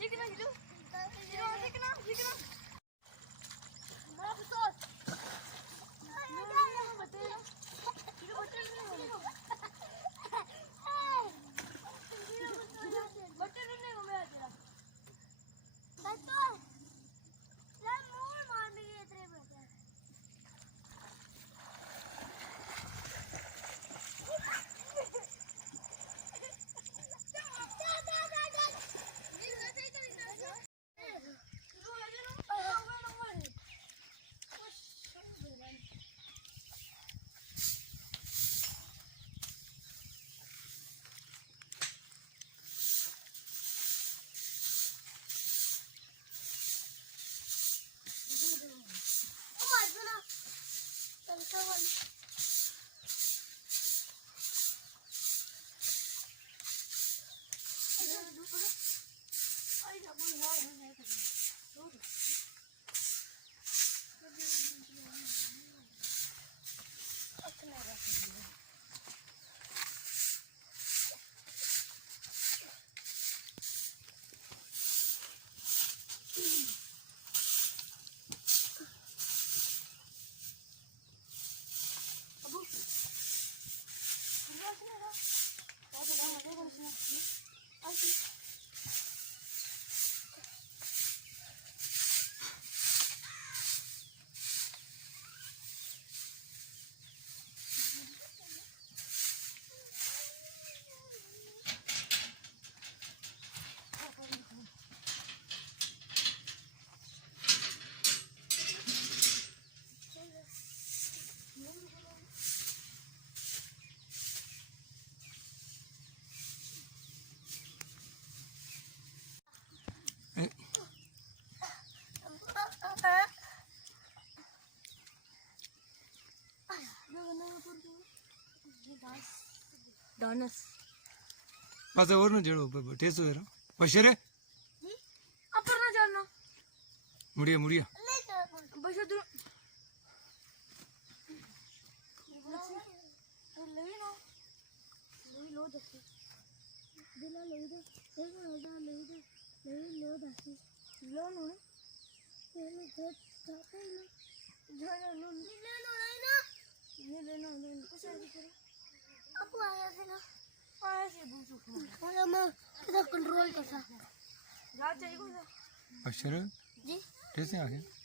ठीक ना हिरो ठीक ना बड़ा बता डानस बस और ना जड़ो बैठे सो यार बशर है अपर ना जाना मुड़िया मुड़िया बस दूर ले ना लो दस दिला ले दे लो दस लो नो ले दे जाते ना जाना लो ले ना कुछ ऐसे करो आपको आया थे ना आया से बूझो बोला मैं किधर कंट्रोल कर सकता रात चाहिए कौन सा बशर जी कैसे आ गए